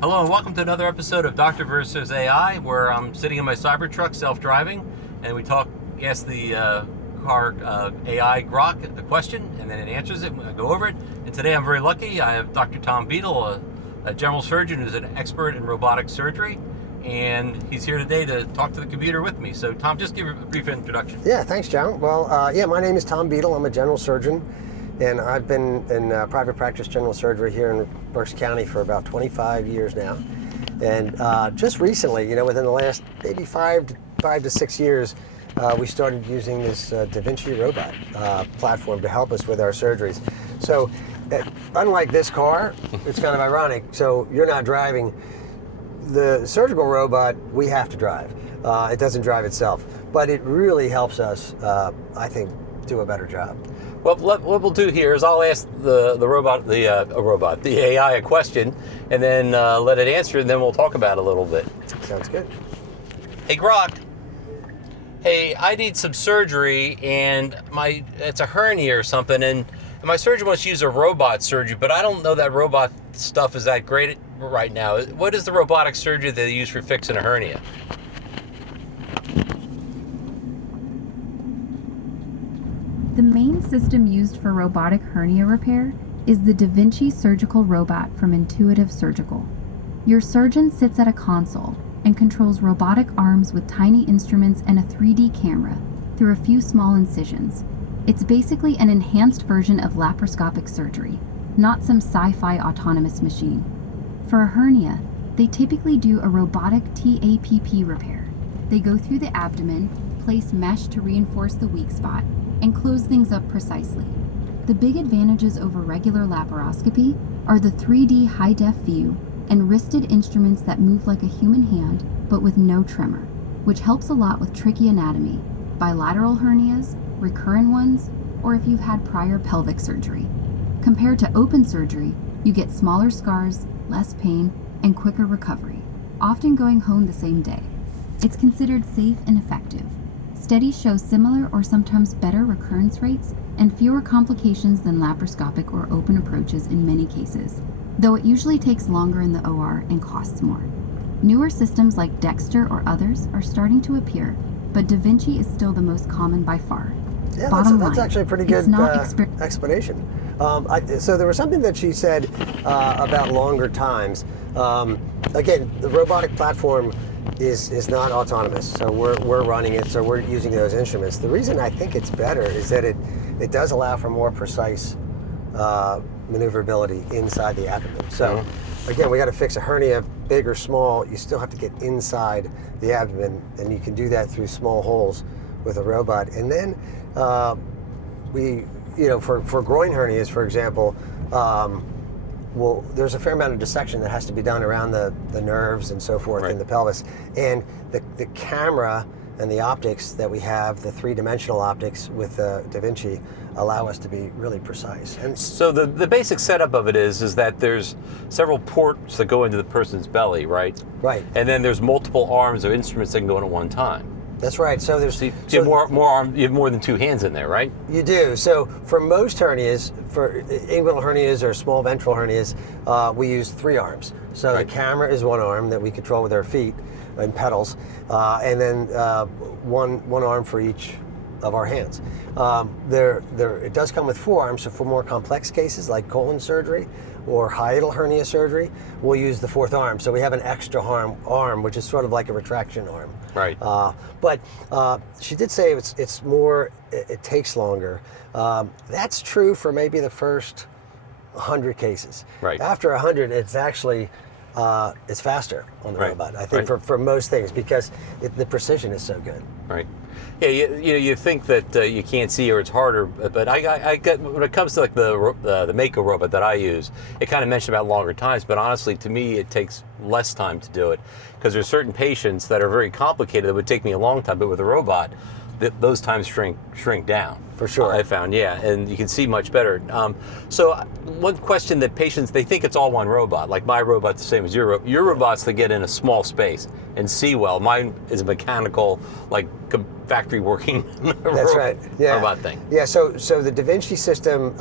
Hello and welcome to another episode of Doctor versus AI, where I'm sitting in my Cybertruck, self-driving, and we ask the car AI Grok a question, and then it answers it. I go over it. And today I'm very lucky. I have Dr. Tom Beadle, a general surgeon who's an expert in robotic surgery, and he's here today to talk to the computer with me. So Tom, just give a brief introduction. Yeah, thanks, John. Well, my name is Tom Beadle. I'm a general surgeon, and I've been in private practice general surgery here in Berks County for about 25 years now. And just recently, within the last maybe five to 6 years, we started using this Da Vinci robot platform to help us with our surgeries. So, unlike this car, it's kind of ironic. So you're not driving. The surgical robot, we have to drive. It doesn't drive itself, but it really helps us, I think, do a better job. Well, what we'll do here is I'll ask the AI a question, and then let it answer, and then we'll talk about it a little bit. Sounds good. Hey, Grok. Hey, I need some surgery, and it's a hernia or something, and my surgeon wants to use a robot surgery, but I don't know that robot stuff is that great right now. What is the robotic surgery they use for fixing a hernia? The main system used for robotic hernia repair is the Da Vinci surgical robot from Intuitive Surgical. Your surgeon sits at a console and controls robotic arms with tiny instruments and a 3D camera through a few small incisions. It's basically an enhanced version of laparoscopic surgery, not some sci-fi autonomous machine. For a hernia, they typically do a robotic TAPP repair. They go through the abdomen, place mesh to reinforce the weak spot, and close things up precisely. The big advantages over regular laparoscopy are the 3D high-def view and wristed instruments that move like a human hand but with no tremor, which helps a lot with tricky anatomy, bilateral hernias, recurrent ones, or if you've had prior pelvic surgery. Compared to open surgery, you get smaller scars, less pain, and quicker recovery, often going home the same day. It's considered safe and effective. Studies show similar or sometimes better recurrence rates and fewer complications than laparoscopic or open approaches in many cases, though it usually takes longer in the OR and costs more. Newer systems like Dexter or others are starting to appear, but Da Vinci is still the most common by far. Yeah, Bottom that's line, actually a pretty good it's not explanation. So there was something that she said about longer times. Again, the robotic platform is not autonomous, so we're running it, so we're using those instruments. The reason I think it's better is that it does allow for more precise maneuverability inside the abdomen. So again, we got to fix a hernia, big or small, you still have to get inside the abdomen, and you can do that through small holes with a robot. And then for groin hernias, for example, there's a fair amount of dissection that has to be done around the nerves and so forth in the pelvis. And the camera and the optics that we have, the three-dimensional optics with Da Vinci, allow us to be really precise. And so the basic setup of it is that there's several ports that go into the person's belly, right? Right. And then there's multiple arms or instruments that can go in at one time. That's right. So there's you have you have more than two hands in there, right? You do. So for most hernias, for inguinal hernias or small ventral hernias, we use 3 arms. So the camera is one arm that we control with our feet and pedals, and then one arm for each of our hands. It does come with 4 arms, so for more complex cases like colon surgery or hiatal hernia surgery, we'll use the 4th arm. So we have an extra arm, which is sort of like a retraction arm. Right. But she did say it's more, it takes longer. That's true for maybe the first 100 cases. Right. After 100, it's actually it's faster on the robot, I think, for most things, because the precision is so good. Right. Yeah, you think that you can't see or it's harder, but I get, when it comes to like the Mako robot that I use, it kind of mentioned about longer times, but honestly, to me, it takes less time to do it, because there's certain patients that are very complicated that would take me a long time, but with a robot, those times shrink down. For sure. I found, yeah, and you can see much better. So one question that patients, they think it's all one robot, like my robot's the same as your robot's to get in a small space and see well. Mine is a mechanical, like factory working That's right. Yeah. robot thing. Yeah, so the Da Vinci system,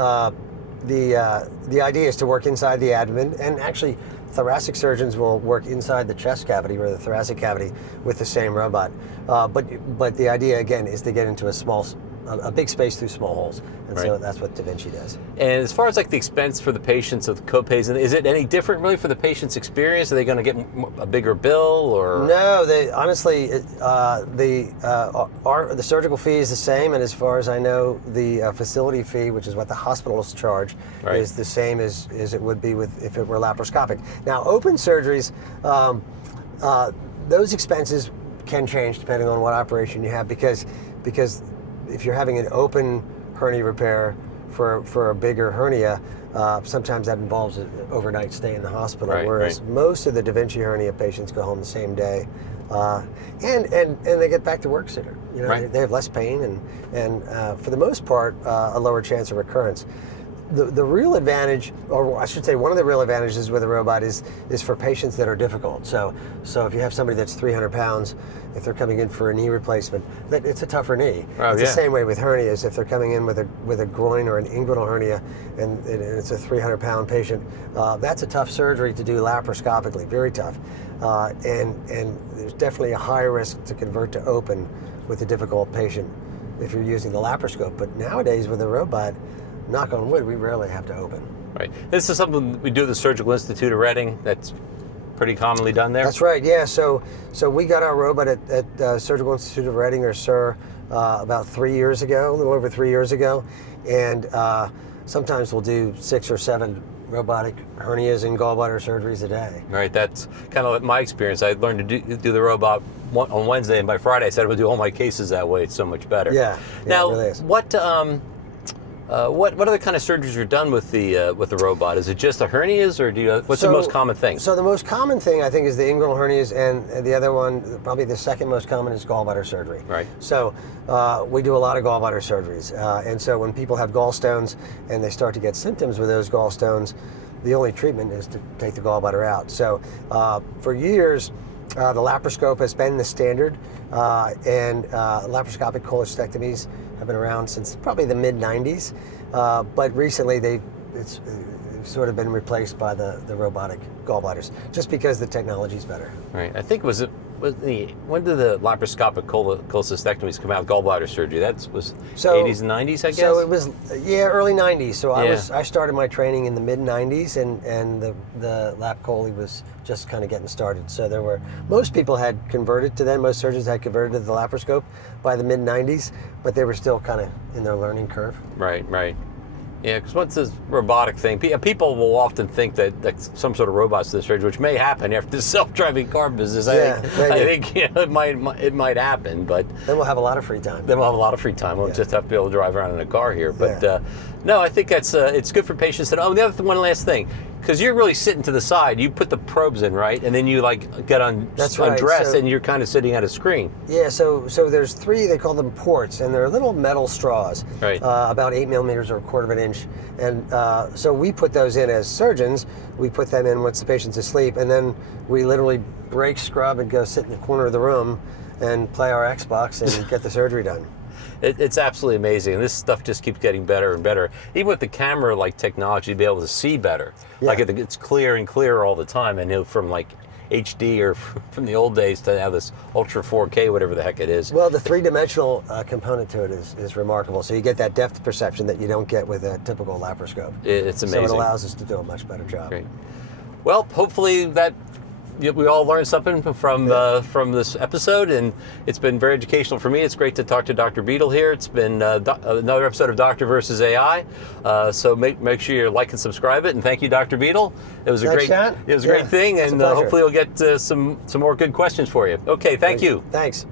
the idea is to work inside the abdomen, and actually thoracic surgeons will work inside the chest cavity or the thoracic cavity with the same robot. But the idea again is to get into a big space through small holes, and so that's what Da Vinci does. And as far as like the expense for the patients of the copays, is it any different really for the patient's experience? Are they going to get a bigger bill, or no? They honestly, the surgical fee is the same, and as far as I know, the facility fee, which is what the hospitals charge, is the same as it would be if it were laparoscopic. Now, open surgeries, those expenses can change depending on what operation you have, because if you're having an open hernia repair for a bigger hernia, sometimes that involves an overnight stay in the hospital, whereas most of the Da Vinci hernia patients go home the same day, and they get back to work sooner. You know, they have less pain and for the most part, a lower chance of recurrence. The real advantage, or I should say one of the real advantages with a robot is for patients that are difficult. So if you have somebody that's 300 pounds, if they're coming in for a knee replacement, it's a tougher knee. It's the same way with hernias. If they're coming in with a groin or an inguinal hernia and it's a 300-pound patient, that's a tough surgery to do laparoscopically, very tough. And there's definitely a high risk to convert to open with a difficult patient if you're using the laparoscope. But nowadays with a robot, knock on wood, we rarely have to open. Right. This is something we do at the Surgical Institute of Reading. That's pretty commonly done there. That's right. Yeah. So we got our robot at Surgical Institute of Reading, or SIR, about 3 years ago, a little over 3 years ago, and sometimes we'll do 6 or 7 robotic hernias and gallbladder surgeries a day. Right. That's kind of my experience. I learned to do the robot on Wednesday, and by Friday I said I would do all my cases that way. It's so much better. Yeah. Now, it really is. What other kind of surgeries are done with the robot? Is it just the hernias, or what's the most common thing? So the most common thing, I think, is the inguinal hernias, and the other one, probably the second most common, is gallbladder surgery. Right. So we do a lot of gallbladder surgeries, and so when people have gallstones and they start to get symptoms with those gallstones, the only treatment is to take the gallbladder out. So for years, the laparoscope has been the standard, and laparoscopic cholecystectomies have been around since probably the mid-90s, but recently it's sort of been replaced by the robotic gallbladders, just because the technology's better. Right. I think when did the laparoscopic cholecystectomies come out? Gallbladder surgery. That was 80s and 90s, I guess. So it was early 90s. So I started my training in the mid 90s, and the lap chole was just kind of getting started. So most people had converted to them. Most surgeons had converted to the laparoscope by the mid 90s, but they were still kind of in their learning curve. Right. Yeah, because once this robotic thing, people will often think that some sort of robot's the surgery, which may happen after the self-driving car business. I think it might happen, but then we'll have a lot of free time. We'll just have to be able to drive around in a car here. But no, I think that's it's good for patients. And the other one last thing, because you're really sitting to the side, you put the probes in, right, and then you get undressed, and you're kind of sitting at a screen. Yeah. So there's 3. They call them ports, and they're little metal straws, about 8 millimeters or a quarter of an inch. And so we put those in as surgeons. We put them in once the patient's asleep, and then we literally break scrub and go sit in the corner of the room and play our Xbox and get the surgery done. It's absolutely amazing, and this stuff just keeps getting better and better. Even with the camera technology, to be able to see better, it's clear and clear all the time. And from HD or from the old days to now this Ultra 4K, whatever the heck it is. Well, the 3-dimensional component to it is remarkable. So you get that depth perception that you don't get with a typical laparoscope. It's amazing. So it allows us to do a much better job. Great. Well, hopefully we all learned something from this episode, and it's been very educational for me. It's great to talk to Dr. Beadle here. It's been another episode of Doctor versus AI. So make sure you like and subscribe it. And thank you, Dr. Beadle. It was a great thing, and hopefully we'll get some more good questions for you. Okay, thank you. Thanks.